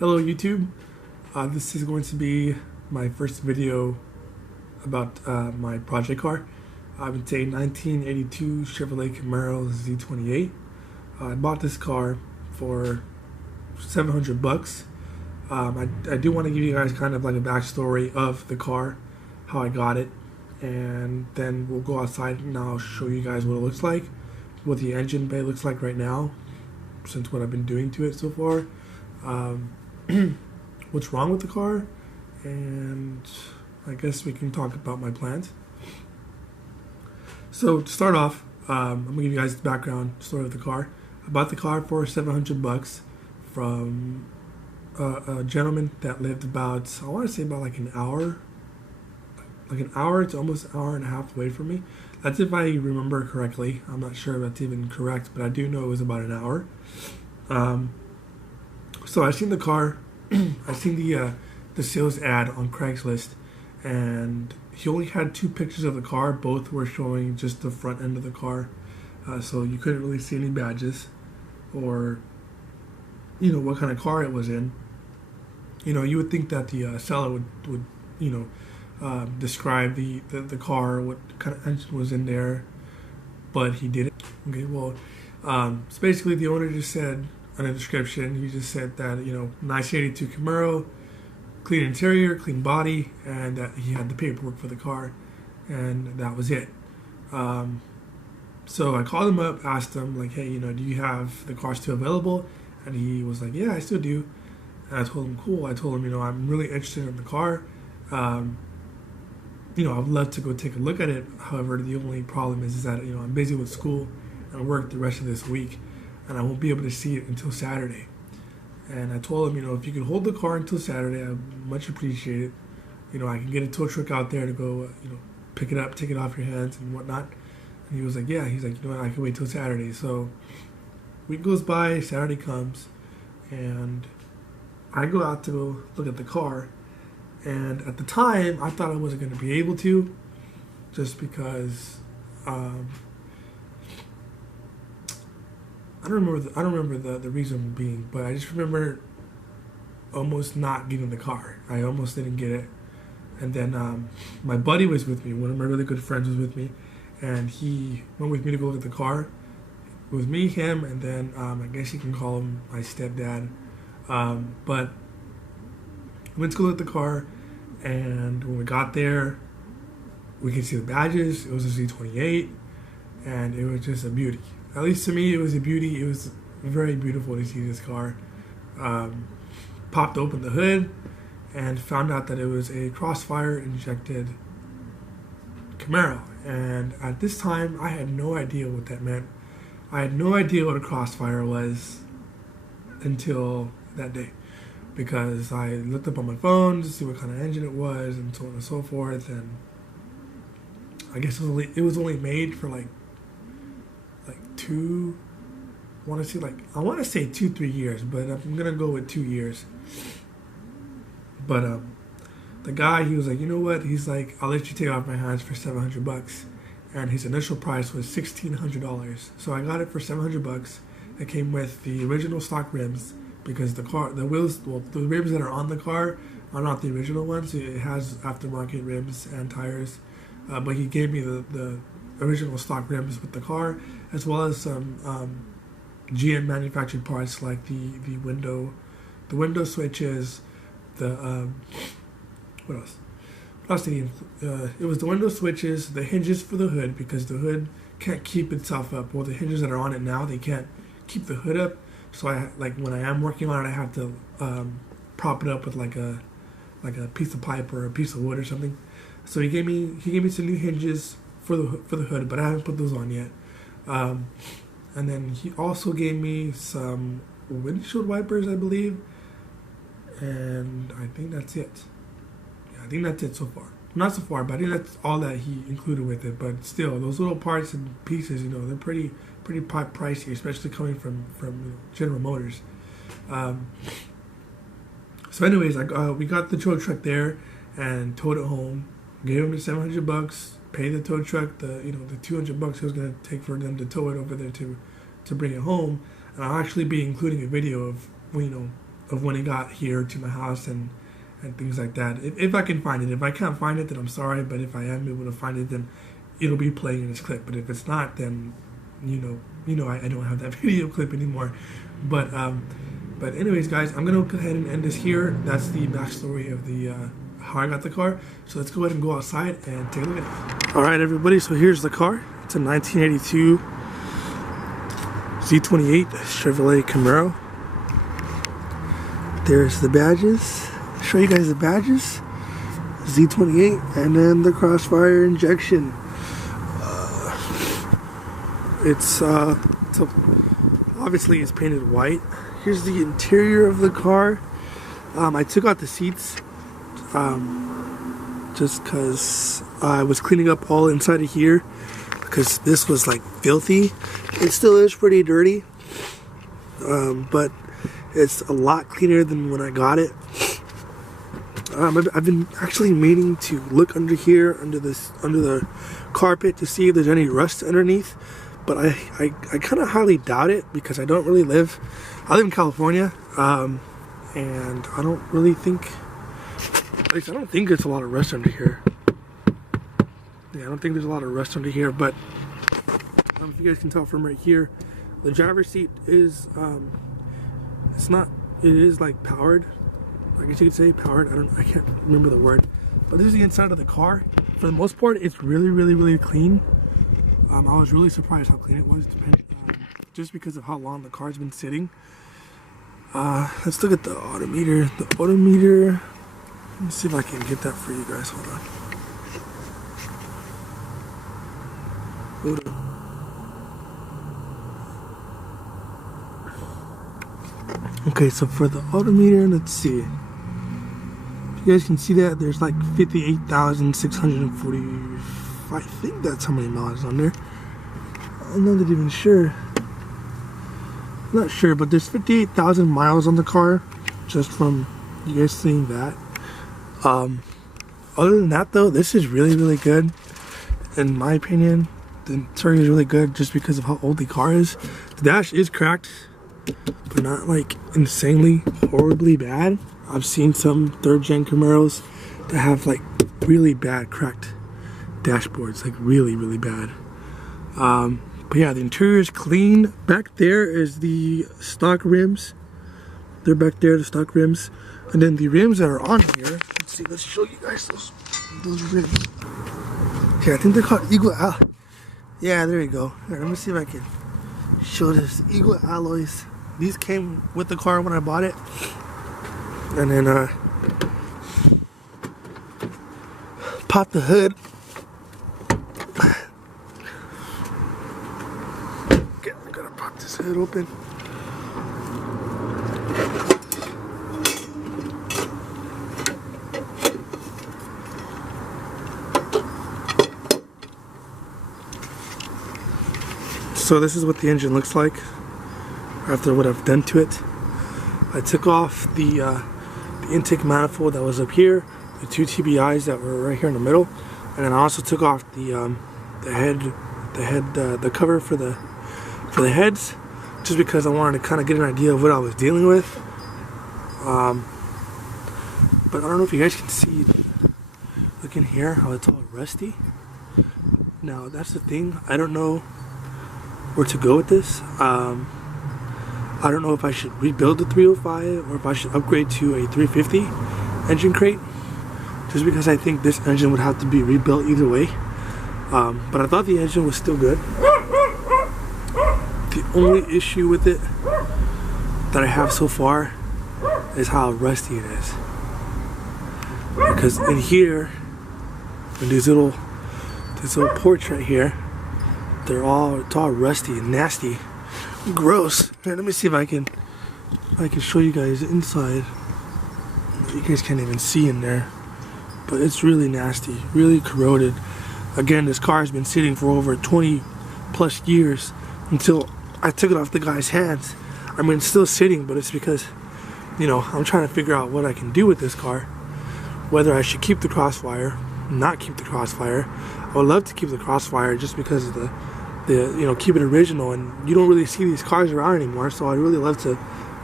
Hello YouTube, this is going to be my first video about my project car. It's a 1982 Chevrolet Camaro Z28. I bought this car for $700. I do want to give you guys kind of like a backstory of the car, how I got it, and then we'll go outside and I'll show you guys what it looks like, what the engine bay looks like right now, since what I've been doing to it so far. What's wrong with the car, and I guess we can talk about my plans. So to start off, I'm gonna give you guys the background story of the car. I bought the car for $700 from a gentleman that lived about, I want to say about like an hour to almost an hour and a half away from me. That's if I remember correctly. I'm not sure if that's even correct, but I do know it was about an hour. So I seen the car, I seen the sales ad on Craigslist, and he only had two pictures of the car. Both were showing just the front end of the car, so you couldn't really see any badges or what kind of car it was in. You would think that the seller would describe the car, what kind of engine was in there, but he didn't. Okay, well, so basically the owner just said in the description, he just said that 1982 Camaro, clean interior, clean body, and that he had the paperwork for the car, and that was it. So I called him up, asked him like, hey, do you have the car still available? And he was like, yeah, I still do. And I told him, cool. I told him, I'm really interested in the car. I'd love to go take a look at it. However, the only problem is that I'm busy with school and work the rest of this week, and I won't be able to see it until Saturday. And I told him, if you could hold the car until Saturday, I'd much appreciate it. I can get a tow truck out there to go, pick it up, take it off your hands and whatnot. And he was like, yeah. He's like, I can wait till Saturday. So week goes by, Saturday comes, and I go out to go look at the car. And at the time, I thought I wasn't going to be able to, just because I don't remember the reason being, but I just remember almost not getting the car. I almost didn't get it. And then my buddy was with me. One of my really good friends was with me, and he went with me to go look at the car. It was me, him, and then I guess you can call him my stepdad. But I went to go look at the car, and when we got there, we could see the badges. It was a Z28, and it was just a beauty. At least to me, it was a beauty. It was very beautiful to see this car. Popped open the hood and found out that it was a Crossfire injected Camaro. And at this time, I had no idea what that meant. I had no idea what a Crossfire was until that day, because I looked up on my phone to see what kind of engine it was and so on and so forth. And I guess it was only made for like I want to say 2-3 years, but I'm gonna go with 2 years. But the guy, he was like, you know what? He's like, I'll let you take it off my hands for $700, and his initial price was $1,600. So I got it for $700. It came with the original stock rims, because the rims that are on the car are not the original ones. It has aftermarket rims and tires, but he gave me the original stock rims with the car, as well as some GM manufactured parts like the window switches, what else? What else did he include? It was the window switches, the hinges for the hood, because the hood can't keep itself up. Well, the hinges that are on it now, they can't keep the hood up. So when I am working on it, I have to prop it up with like a piece of pipe or a piece of wood or something. So he gave me some new hinges for the hood, but I haven't put those on yet. And then he also gave me some windshield wipers, I believe, and I think that's it. Yeah, I think that's it so far. Not so far, but I think that's all that he included with it. But still, those little parts and pieces, they're pretty pricey, especially coming from General Motors. So anyways, we got the tow truck there and towed it home. Gave him the $700. Pay the tow truck the $200 it was gonna take for them to tow it over there to bring it home. And I'll actually be including a video of of when it got here to my house and things like that. If I can find it. If I can't find it, then I'm sorry. But if I am able to find it, then it'll be playing in this clip. But if it's not, then you know I don't have that video clip anymore. But anyways, guys, I'm gonna go ahead and end this here. That's the backstory of the how I got the car. So let's go ahead and go outside and take a look at it. All right, everybody. So here's the car. It's a 1982 Z28 Chevrolet Camaro. There's the badges. Show you guys the badges. Z28, and then the crossfire injection. Obviously it's painted white. Here's the interior of the car. I took out the seats just because I was cleaning up all inside of here because this was like filthy. It still is pretty dirty, but it's a lot cleaner than when I got it. I've been actually meaning to look under here, under the carpet, to see if there's any rust underneath. But I kind of highly doubt it because I don't really live. I live in California, and I don't really think. At least I don't think there's a lot of rust under here. Yeah, I don't think there's a lot of rust under here. But if you guys can tell from right here, the driver's seat is it is like powered. I guess you could say powered. I can't remember the word. But this is the inside of the car. For the most part, it's really clean. I was really surprised how clean it was, just because of how long the car's been sitting. Let's look at the odometer. The odometer. Let me see if I can get that for you guys. Hold on. Okay, so for the odometer, let's see. You guys can see that there's like 58,640. I think that's how many miles on there. I'm not even sure. I'm not sure, but there's 58,000 miles on the car, just from you guys seeing that. Other than that, though, this is really good. In my opinion, the interior is really good just because of how old the car is. The dash is cracked, but not like insanely horribly bad. I've seen some third-gen Camaros that have like really bad cracked dashboards, like really bad. But yeah, the interior is clean. Back there is the stock rims. They're back there, the stock rims. And then the rims that are on here, let's see, let's show you guys those rims. Okay, I think they're called Eagle Alloy. Yeah, there you go. Here, let me see if I can show this. Eagle Alloys. These came with the car when I bought it. And then pop the hood. Okay, I gotta pop this hood open. So this is what the engine looks like after what I've done to it. I took off the intake manifold that was up here, the two TBIs that were right here in the middle, and then I also took off the cover for the heads, just because I wanted to kind of get an idea of what I was dealing with. But I don't know if you guys can see, look in here how it's all rusty. Now that's the thing, I don't know where to go with this. I don't know if I should rebuild the 305 or if I should upgrade to a 350 engine crate, just because I think this engine would have to be rebuilt either way. But I thought the engine was still good. The only issue with it that I have so far is how rusty it is. Because in here, in this little porch right here, it's all rusty and nasty. Gross. Here, let me see if I can show you guys inside. You guys can't even see in there, but it's really nasty, really corroded. Again, this car has been sitting for over 20 plus years until I took it off the guy's hands. I mean, it's still sitting, but it's because, you know, I'm trying to figure out what I can do with this car. Whether I should keep the Crossfire, not keep the Crossfire. I would love to keep the Crossfire just because of the you know, keep it original, and you don't really see these cars around anymore, so I'd really love to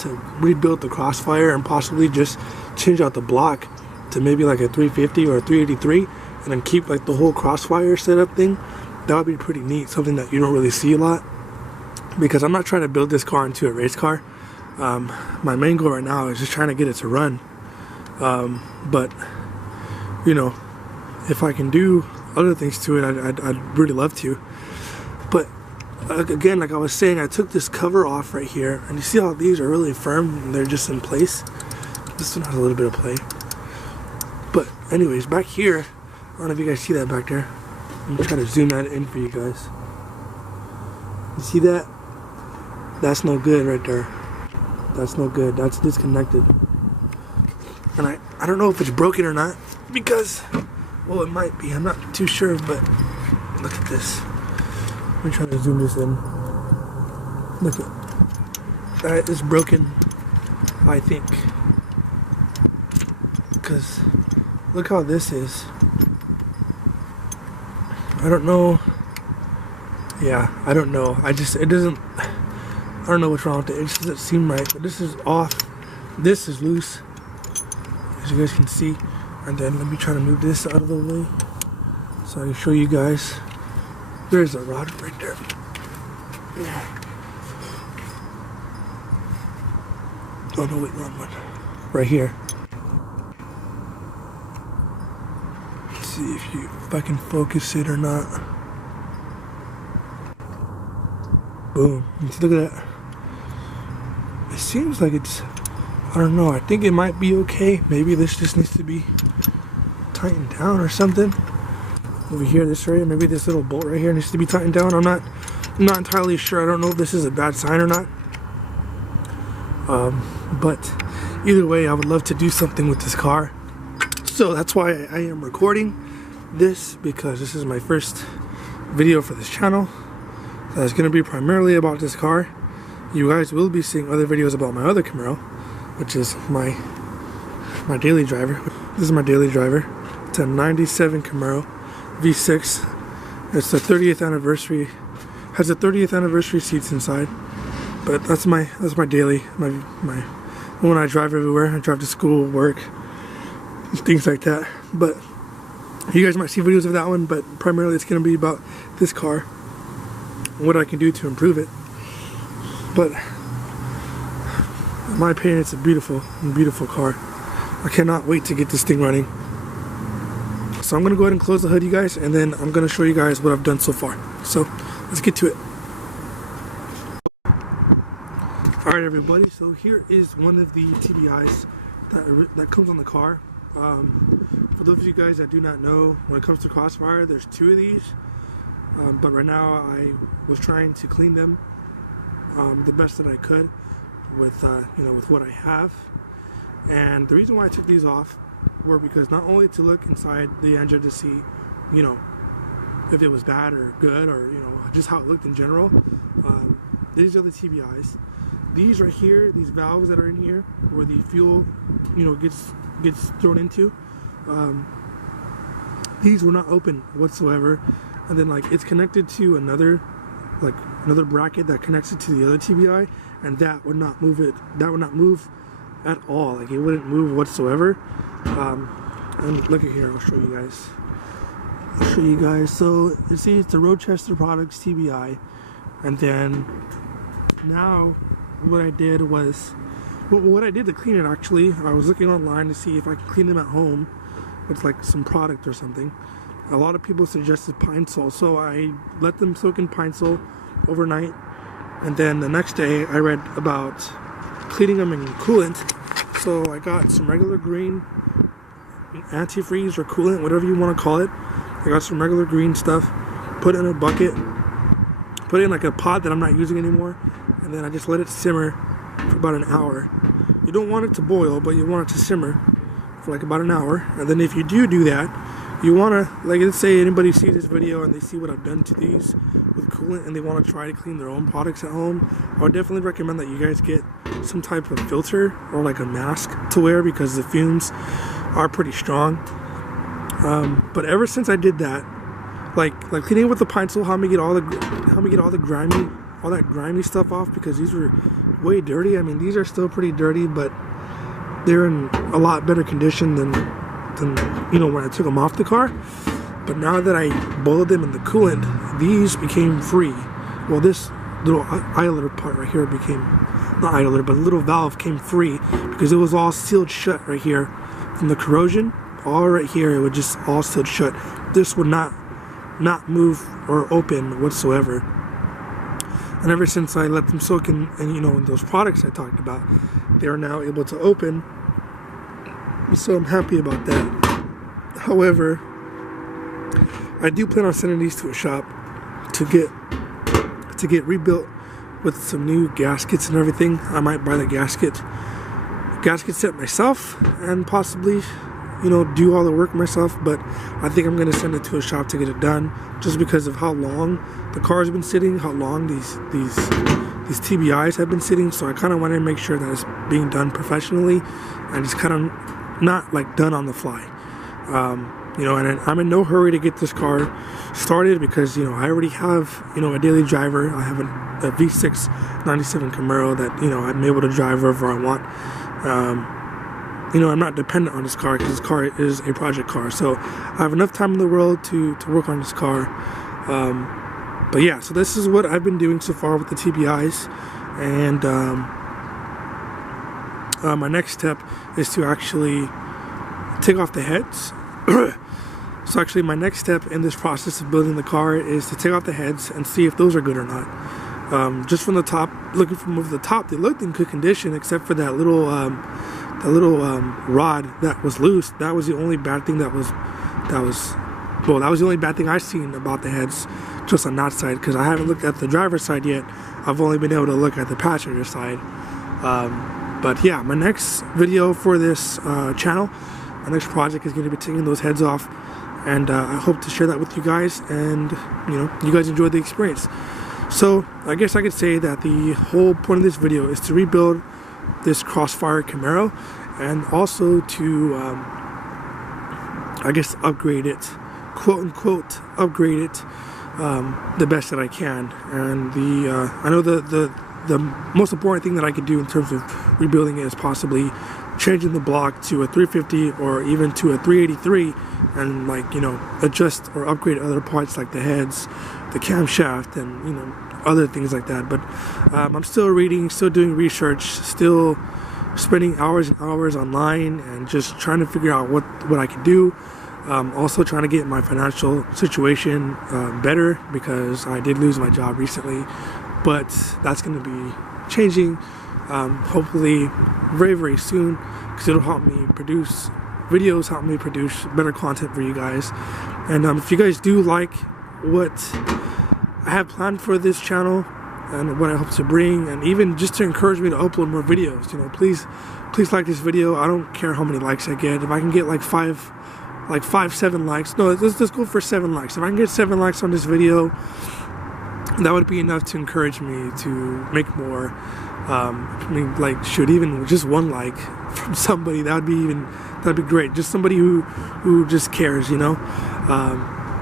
to rebuild the Crossfire and possibly just change out the block to maybe like a 350 or a 383, and then keep like the whole Crossfire setup thing. That would be pretty neat, something that you don't really see a lot, because I'm not trying to build this car into a race car. My main goal right now is just trying to get it to run, but you know, if I can do other things to it, I'd really love to. But again, like I was saying, I took this cover off right here, and you see how these are really firm and they're just in place. This one has a little bit of play. But anyways, back here, I don't know if you guys see that back there. I'm gonna try to zoom that in for you guys. You see that? That's no good right there. That's no good. That's disconnected. And I don't know if it's broken or not, because, well, it might be. I'm not too sure, but look at this. Let me try to zoom this in. Look at that. Is broken, I think. Because look how this is. I don't know. Yeah, I don't know. It doesn't, I don't know what's wrong with it. It just doesn't seem right. But this is off. This is loose, as you guys can see. And then let me try to move this out of the way so I can show you guys. There's a rod right there. Oh no, wait, wrong one. Right here. Let's see if I can focus it or not. Boom. Look at that. It seems like it's, I don't know, I think it might be okay. Maybe this just needs to be tightened down or something. Over here, this area, maybe this little bolt right here needs to be tightened down. I'm not entirely sure. I don't know if this is a bad sign or not. But either way, I would love to do something with this car. So that's why I am recording this, because this is my first video for this channel. That's going to be primarily about this car. You guys will be seeing other videos about my other Camaro, which is my daily driver. This is my daily driver. It's a 97 Camaro V6. It's the 30th anniversary. Has the 30th anniversary seats inside. But that's my daily, my when I drive everywhere. I drive to school, work, things like that. But you guys might see videos of that one, but primarily it's going to be about this car, what I can do to improve it. But in my opinion, it's a beautiful car. I cannot wait to get this thing running. So I'm going to go ahead and close the hood, you guys, and then I'm going to show you guys what I've done so far. So let's get to it. Alright everybody, so here is one of the TDIs that comes on the car. For those of you guys that do not know, when it comes to Crossfire, there's two of these. But right now I was trying to clean them the best that I could with with what I have. And the reason why I took these off were because not only to look inside the engine to see, you know, if it was bad or good, or you know, just how it looked in general. These are the TBIs. These right here, these valves that are in here, where the fuel, you know, gets thrown into, these were not open whatsoever. And then like it's connected to another bracket that connects it to the other TBI, and that would not move it. That would not move at all. Like it wouldn't move whatsoever. And look at here. I'll show you guys. So you see, it's a Rochester Products TBI, and then now what I did was, what I did to clean it, actually, I was looking online to see if I could clean them at home with like some product or something. A lot of people suggested Pine Sol, so I let them soak in Pine Sol overnight, and then the next day I read about cleaning them in coolant. So I got some regular green antifreeze or coolant, whatever you want to call it. I got some regular green stuff, put it in a bucket, put it in like a pot that I'm not using anymore, and then I just let it simmer for about an hour. You don't want it to boil, but you want it to simmer for like about an hour. And then if you do that, you want to, like, let's say anybody sees this video and they see what I've done to these with coolant and they want to try to clean their own products at home, I would definitely recommend that you guys get some type of filter or like a mask to wear, because the fumes are pretty strong. But ever since I did that, like cleaning with the Pine Sol, helped me get all the grimy stuff off, because these were way dirty. I mean, these are still pretty dirty, but they're in a lot better condition than you know, when I took them off the car. But now that I boiled them in the coolant, these became free. Well, this little idler part right here became, not idler, but a little valve came free because it was all sealed shut right here from the corrosion. All right here, it was just all sealed shut. This would not move or open whatsoever. And ever since I let them soak in, and you know, in those products I talked about, they are now able to open. So I'm happy about that. However, I do plan on sending these to a shop to get rebuilt with some new gaskets and everything. I might buy the gasket set myself and possibly, you know, do all the work myself, but I think I'm going to send it to a shop to get it done, just because of how long the car's been sitting, how long these TBIs have been sitting. So I kind of want to make sure that it's being done professionally and it's kind of not like done on the fly. You know, and I'm in no hurry to get this car started because, you know, I already have, you know, a daily driver. I have a V6 97 Camaro that, you know, I'm able to drive wherever I want. You know, I'm not dependent on this car because this car is a project car. So I have enough time in the world to work on this car. But yeah, so this is what I've been doing so far with the TBIs. And my next step is to actually take off the heads. So actually my next step in this process of building the car is to take off the heads and see if those are good or not. Just from the top, looking from over the top, they looked in good condition except for that little rod that was loose. That was the only bad thing that was the only bad thing I've seen about the heads, just on that side, because I haven't looked at the driver's side yet. I've only been able to look at the passenger side. But yeah, my next video for this channel, my next project is going to be taking those heads off, and I hope to share that with you guys, and you know, you guys enjoy the experience. So I guess I could say that the whole point of this video is to rebuild this Crossfire Camaro, and also to I guess upgrade it, quote unquote upgrade it, the best that I can. And I know the most important thing that I could do in terms of rebuilding it is possibly changing the block to a 350 or even to a 383, and like, you know, adjust or upgrade other parts like the heads, the camshaft, and you know, other things like that. But I'm still reading, still doing research, still spending hours and hours online and just trying to figure out what I can do. Also trying to get my financial situation better, because I did lose my job recently, but that's going to be changing hopefully very, very soon, because it'll help me produce videos, help me produce better content for you guys. And if you guys do like what I have planned for this channel and what I hope to bring, and even just to encourage me to upload more videos, you know, please like this video. I don't care how many likes I get. If I can get like 7 likes, no, let's go for 7 likes. If I can get 7 likes on this video, that would be enough to encourage me to make more. I mean, like, should even just 1 like from somebody, that'd be great. Just somebody who just cares, you know.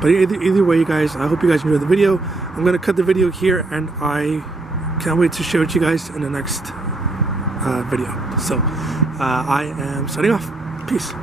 But either way, you guys, I hope you guys enjoyed the video. I'm gonna cut the video here, and I can't wait to share with you guys in the next video. So I am signing off. Peace.